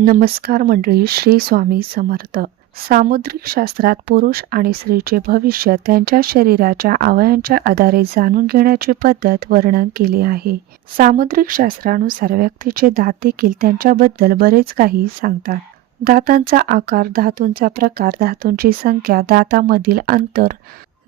नमस्कार मंडळी श्री स्वामी समर्थ. सामुद्रिक शास्त्रात पुरुष आणि स्त्रीचे भविष्य त्यांच्या शरीराच्या अवयांच्या आधारे जाणून घेण्याची पद्धत वर्णन केली आहे. सामुद्रिक शास्त्रानुसार व्यक्तीचे दात देखील त्यांच्याबद्दल बरेच काही सांगतात. दातांचा आकार धातूंचा प्रकार धातूंची संख्या दातामधील अंतर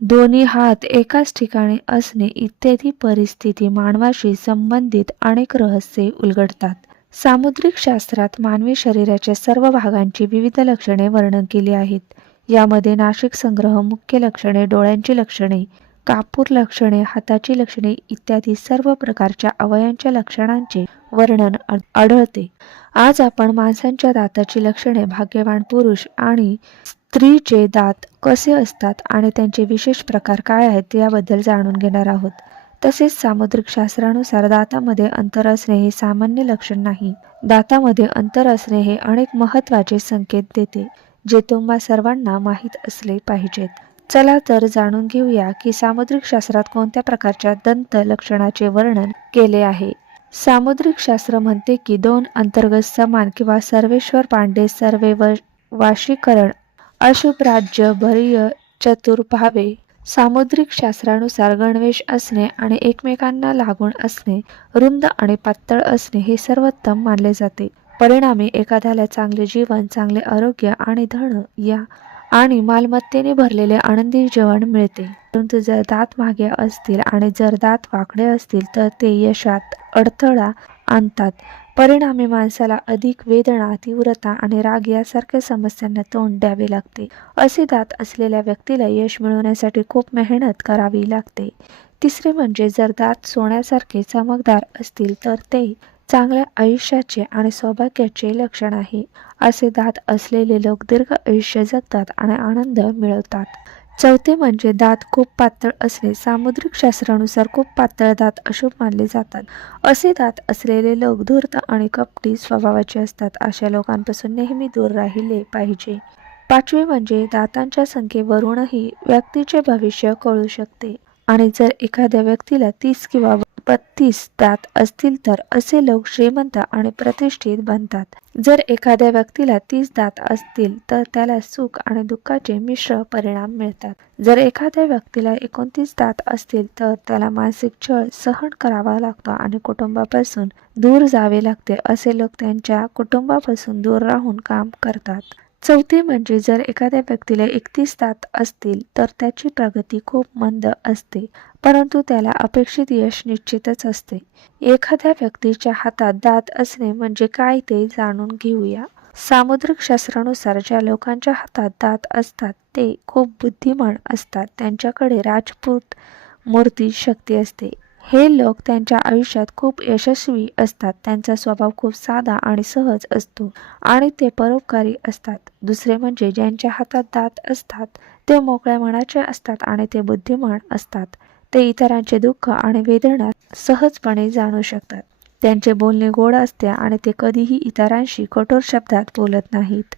दोन्ही हात एकाच ठिकाणी असणे इत्यादी परिस्थिती मानवाशी संबंधित अनेक रहस्ये उलगडतात. सामुद्रिक शास्त्रात मानवी शरीराच्या सर्व भागांची विविध लक्षणे वर्णन केली आहेत. यामध्ये नाशिक संग्रह मुख्य लक्षणे डोळ्यांची लक्षणे कापूर लक्षणे हाताची लक्षणे इत्यादी सर्व प्रकारच्या अवयांच्या लक्षणांचे वर्णन आढळते. आज आपण माणसांच्या दाताची लक्षणे भाग्यवान पुरुष आणि स्त्रीचे दात कसे असतात आणि त्यांचे विशेष प्रकार काय आहेत याबद्दल जाणून घेणार आहोत. तसेच सामुद्रिक शास्त्रानुसार दातामध्ये अंतर असणे हे सामान्य लक्षण नाही. दातामध्ये अंतर असणे हे अनेक महत्त्वाचे संकेत देते जे तुम्हा सर्वांना माहीत असले पाहिजेत. चला तर जाणून घेऊया की सामुद्रिक शास्त्रात कोणत्या प्रकारच्या दंत लक्षणाचे वर्णन केले आहे. सामुद्रिक शास्त्र म्हणते की दोन अंतर्गत समान किंवा सर्वेश्वर पांडे सर्वे व वाशीकरण अशुभ राज्य भरीय चतुर्भावे सामुद्रिक शास्त्रानुसार गणवेश असणे आणि एकमेकांना लागून असणे रुंद आणि पातळ असणे हे सर्वोत्तम मानले जाते. परिणामी एखाद्याला चांगले जीवन चांगले आरोग्य आणि धन या आणि मालमत्तेने भरलेले आनंदी जेवण मिळते. परंतु जर दात मागे असतील आणि जर दात वाकडे असतील तर ते यशात अडथळा आणतात. परिणामी माणसाला अधिक वेदना तीव्रता आणि राग यासारख्या समस्यांना तोंड द्यावे लागते. असे दात असलेल्या व्यक्तीला यश मिळवण्यासाठी खूप मेहनत करावी लागते. तिसरे म्हणजे जर दात सोन्यासारखे चमकदार असतील तर ते चांगल्या आयुष्याचे आणि सौभाग्याचे लक्षण आहे. असे दात असलेले लोक दीर्घ आयुष्य जगतात आणि आनंद मिळवतात. चौथे म्हणजे दात खूप पातळ असणे. सामुद्रिक शास्त्रानुसार खूप पातळ दात अशुभ मानले जातात. असे दात असलेले लोक धूर्त आणि कपटी स्वभावाचे असतात. अशा लोकांपासून नेहमी दूर राहिले पाहिजे. पाचवे म्हणजे दातांच्या संख्येवरूनही व्यक्तीचे भविष्य कळू शकते. आणि जर एखाद्या व्यक्तीला तीस किंवा बत्तीस दात असतील तर असे लोक श्रीमंत आणि प्रतिष्ठित बनतात. जर एखाद्या व्यक्तीला तीस दात असतील तर त्याला सुख आणि दुःखाचे मिश्र परिणाम मिळतात. जर एखाद्या व्यक्तीला एकोणतीस दात असतील तर त्याला मानसिक छळ सहन करावा लागतो आणि कुटुंबापासून दूर जावे लागते असे लोक त्यांच्या कुटुंबापासून दूर राहून काम करतात. चौथे म्हणजे जर एखाद्या व्यक्तीला एकतीस दात असतील तर त्याची प्रगती खूप मंद असते परंतु त्याला अपेक्षित यश निश्चितच असते. एखाद्या व्यक्तीच्या हातात दात असणे म्हणजे काय ते जाणून घेऊया. सामुद्रिक शास्त्रानुसार ज्या लोकांच्या हातात दात असतात ते खूप बुद्धिमान असतात. त्यांच्याकडे राजपूत मूर्ती शक्ती असते. हे लोक त्यांच्या आयुष्यात खूप यशस्वी असतात. त्यांचा स्वभाव खूप साधा आणि सहज असतो आणि ते परोपकारी असतात. दुसरे म्हणजे ज्यांच्या हातात दात असतात ते मोकळ्या मनाचे असतात आणि ते बुद्धिमान असतात. ते इतरांचे दुःख आणि वेदना सहजपणे जाणू शकतात. त्यांचे बोलणे गोड असते आणि ते कधीही इतरांशी कठोर शब्दात बोलत नाहीत.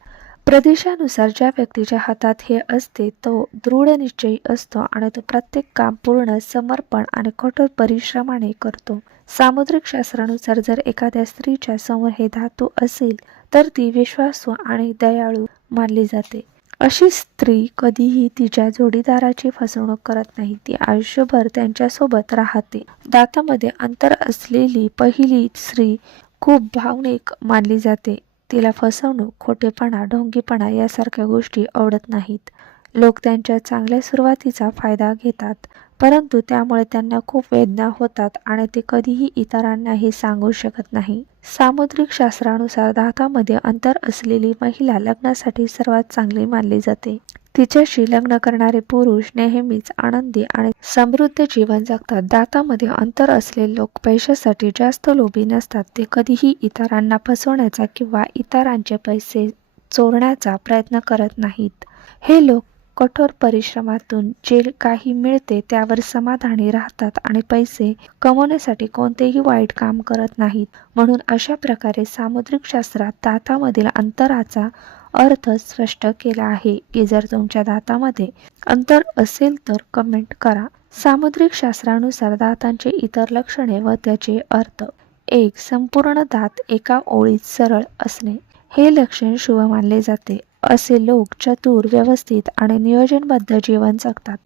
प्रदेशानुसार ज्या व्यक्तीच्या हातात हे असते तो दृढ निश्चयी असतो आणि तो प्रत्येक काम पूर्ण समर्पण आणि कठोर परिश्रमाने करतो. सामुद्रिक शास्त्रानुसार जर एखाद्या स्त्रीच्या समोर हे धातू असेल तर ती विश्वासू आणि दयाळू मानली जाते. अशी स्त्री कधीही तिच्या जोडीदाराची फसवणूक करत नाही ती आयुष्यभर त्यांच्यासोबत राहते. दातामध्ये अंतर असलेली पहिली स्त्री खूप भावनिक मानली जाते. तिला फसवणूक खोटेपणा ढोंगीपणा यासारख्या गोष्टी आवडत नाहीत. लोक त्यांच्या चांगल्या सुरुवातीचा फायदा घेतात परंतु त्यामुळे त्यांना खूप वेदना होतात आणि ते कधीही इतरांनाही सांगू शकत नाही. सामुद्रिक शास्त्रानुसार दातामध्ये अंतर असलेली महिला लग्नासाठी सर्वात चांगली मानली जाते. तिच्याशी लग्न करणारे पुरुष नेहमीच आनंदी आणि समृद्ध जीवन जगतात. दातामध्ये अंतर असलेले लोक पैशासाठी जास्त लोभी नसतात. ते कधीही इतरांना फसवण्याचा किंवा इतरांचे पैसे चोरण्याचा प्रयत्न करत नाहीत. हे लोक कठोर परिश्रमातून जे काही मिळते त्यावर समाधानी राहतात आणि पैसे कमवण्यासाठी कोणतेही वाईट काम करत नाहीत. म्हणून अशा प्रकारे सामुद्रिक शास्त्रात दातामधील अंतराचा अर्थ स्पष्ट केला आहे की जर तुमच्या दातामध्ये अंतर असेल तर कमेंट करा. सामुद्रिक शास्त्रानुसार दातांचे इतर लक्षणे व त्याचे अर्थ. एक संपूर्ण दात एका ओळीत सरळ असणे. हे लक्षण शुभ मानले जाते. असे लोक चतुर व्यवस्थित आणि नियोजनबद्ध जीवन जगतात.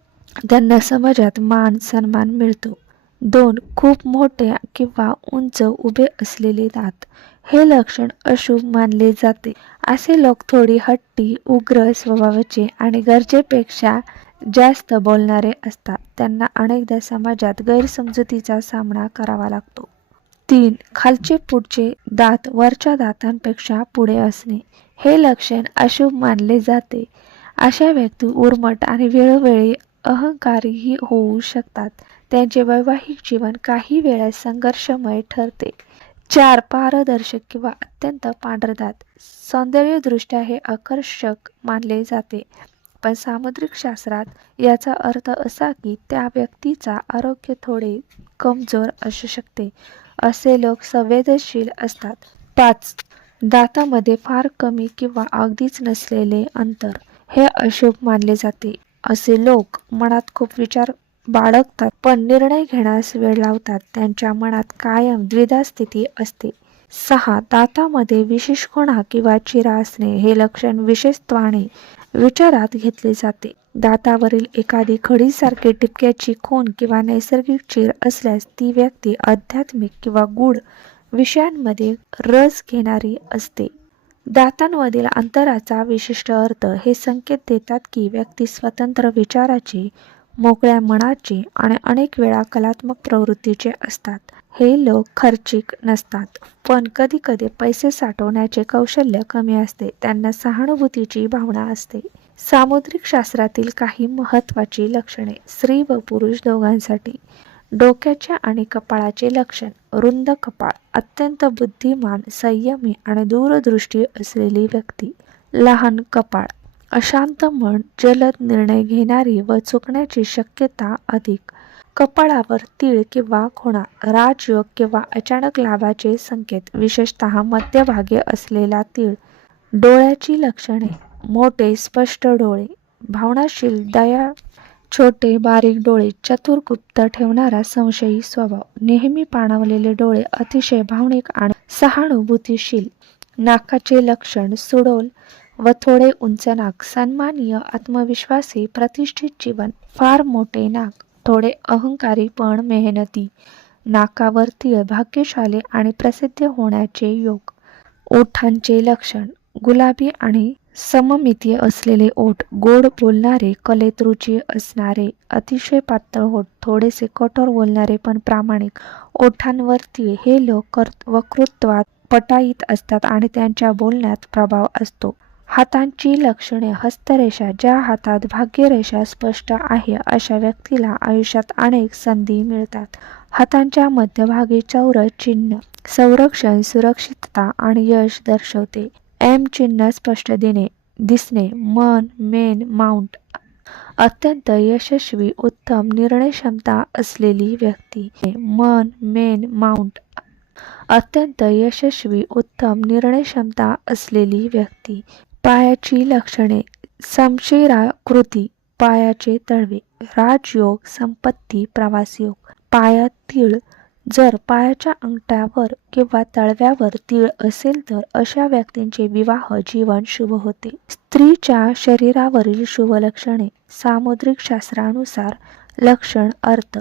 त्यांना समाजात मान सन्मान मिळतो. दोन खूप मोठे किंवा उंच उभे असलेले दात. हे लक्षण अशुभ मानले जाते. असे लोक थोडी हट्टी उग्र स्वभावाचे आणि गरजेपेक्षा जास्त बोलणारे असतात. त्यांना अनेकदा समाजात गैरसमजुतीचा सामना करावा लागतो. तीन खालचे पुढचे दात वरच्या दातांपेक्षा पुढे असणे. हे लक्षण अशुभ मानले जाते. अशा व्यक्ती उर्मट आणि वेळोवेळी अहंकारीही होऊ शकतात. त्यांचे वैवाहिक जीवन काही वेळा संघर्षमय ठरते. चार पारदर्शक किंवा अत्यंत पांढरदात सौंदर्यदृष्ट्या हे आकर्षक मानले जाते. पण सामुद्रिक शास्त्रात याचा अर्थ असा की त्या व्यक्तीचा आरोग्य थोडे कमजोर असू शकते असे लोक संवेदनशील असतात. पाच दातामध्ये फार कमी किंवा अगदीच नसलेले अंतर हे अशुभ मानले जाते असे लोक मनात खूप विचार बाळगतात पण निर्णय घेण्यास वेळ लावतात. त्यांच्या मनात कायम द्विधा स्थिती असते. सहा दातामध्ये विशेष खुणा किंवा चिरा असणे हे लक्षण विशेषत्वाने विचारात घेतले जाते. दातावरील एखादी खडीसारखी टिपक्याची खून किंवा नैसर्गिक चीर असल्यास ती व्यक्ती आध्यात्मिक किंवा गूढ विषयांमध्ये रस घेणारी असते. दातांमधील अंतराचा विशिष्ट अर्थ हे संकेत देतात की व्यक्ती स्वतंत्र विचाराची मोकळ्या मनाची आणि अनेक वेळा कलात्मक प्रवृत्तीचे असतात. हे लोक खर्चिक नसतात पण कधी कधी पैसे साठवण्याचे कौशल्य कमी असते त्यांना सहानुभूतीची भावना असते. सामुद्रिक शास्त्रातील काही महत्त्वाची लक्षणे स्त्री व पुरुष दोघांसाठी. डोक्याच्या आणि कपाळाचे लक्षण रुंद कपाळ अत्यंत बुद्धिमान संयमी आणि दूरदृष्टी असलेली व्यक्ती. लहान कपाळ अशांत मन जलद निर्णय घेणारी व चुकण्याची शक्यता अधिक. कपाळावर तीळ किंवा खुणा राजयोग किंवा अचानक लाभाचे संकेत विशेषतः मध्यभागी असलेला तीळ. डोळ्याची लक्षणे मोठे स्पष्ट डोळे भावनाशील दया छोटे बारीक डोळे चतुर गुप्त ठेवणारा संशयी स्वभाव नेहमी पाणावलेले डोळे अतिशय भावनिक आणि सहानुभूतीशील. नाकाचे लक्षण सुडोल व थोडे उंच नाक सन्मानीय आत्मविश्वासी प्रतिष्ठित जीवन फार मोठे नाक थोडे अहंकारी पण मेहनती नाकावर तीळ भाग्यशाली आणि प्रसिद्ध होण्याचे योग. ओठांचे लक्षण गुलाबी आणि सममितीय असलेले ओठ गोड बोलणारे कलेत रुची असणारे अतिशय पातळ ओठ थोडेसे कठोर बोलणारे पण प्रामाणिक. ओठांवर तीळ हे लोक कर्त वक्तृत्वात पटाईत असतात आणि त्यांच्या बोलण्यात प्रभाव असतो. हातांची लक्षणे हस्तरेषा ज्या हातात भाग्यरेषा स्पष्ट आहे अशा व्यक्तीला आयुष्यात अनेक संधी मिळतात. हातांच्या मध्यभागी चौरस चिन्ह. संरक्षण सुरक्षितता आणि यश दर्शवते. एम चिन्ह स्पष्ट देणे दिसणे मन मेन माउंट अत्यंत यशस्वी उत्तम निर्णय क्षमता असलेली व्यक्ती. मन मेन माउंट अत्यंत यशस्वी उत्तम निर्णय क्षमता असलेली व्यक्ती. पायाची लक्षणे. समशिराकृती पायाचे तळवे. राजयोग संपत्ती प्रवासयोग पायात तीळ. जर पायाच्या अंगठ्यावर किंवा तळव्यावर तीळ असेल तर अशा व्यक्तींचे विवाह जीवन शुभ होते. स्त्रीच्या शरीरावरील शुभ लक्षणे. सामुद्रिक शास्त्रानुसार लक्षण अर्थ.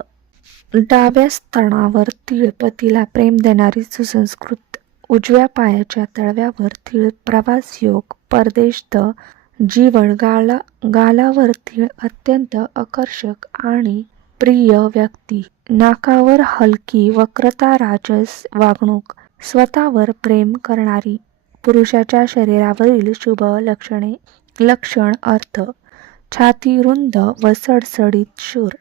डाव्या स्तनावर तीळ पतीला प्रेम देणारी सुसंस्कृत. उजव्या पायाच्या तळव्यावर तीळ प्रवास योग परदेशत जीवन गाला गालावर तीळ अत्यंत आकर्षक आणि प्रिय व्यक्ती. नाकावर हलकी वक्रता राजस वागणूक स्वतःवर प्रेम करणारी पुरुषाच्या शरीरावरील शुभ लक्षणे लक्षण अर्थ छाती रुंद व सडसडीत शूर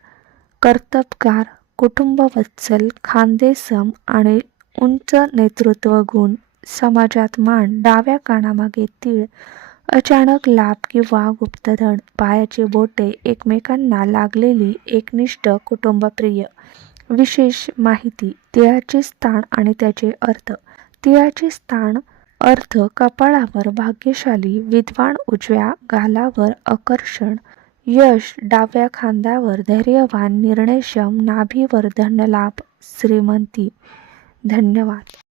कर्तबगार कुटुंबवत्सल खांदेसम आणि उंच नेतृत्व गुण समाजात मान डाव्या कानामागे तीळ अचानक लाभ किंवा गुप्तधन पायाचे बोटे एकमेकांना लागलेली एकनिष्ठ कुटुंबप्रिय. विशेष माहिती तिळाचे स्थान आणि त्याचे अर्थ. तिळाचे स्थान अर्थ कपाळावर भाग्यशाली विद्वान उजव्या गालावर आकर्षण. यश डाव्या खांद्यावर धैर्यवान निर्णयक्षम नाभीवर धनलाभ श्रीमंती. धन्यवाद.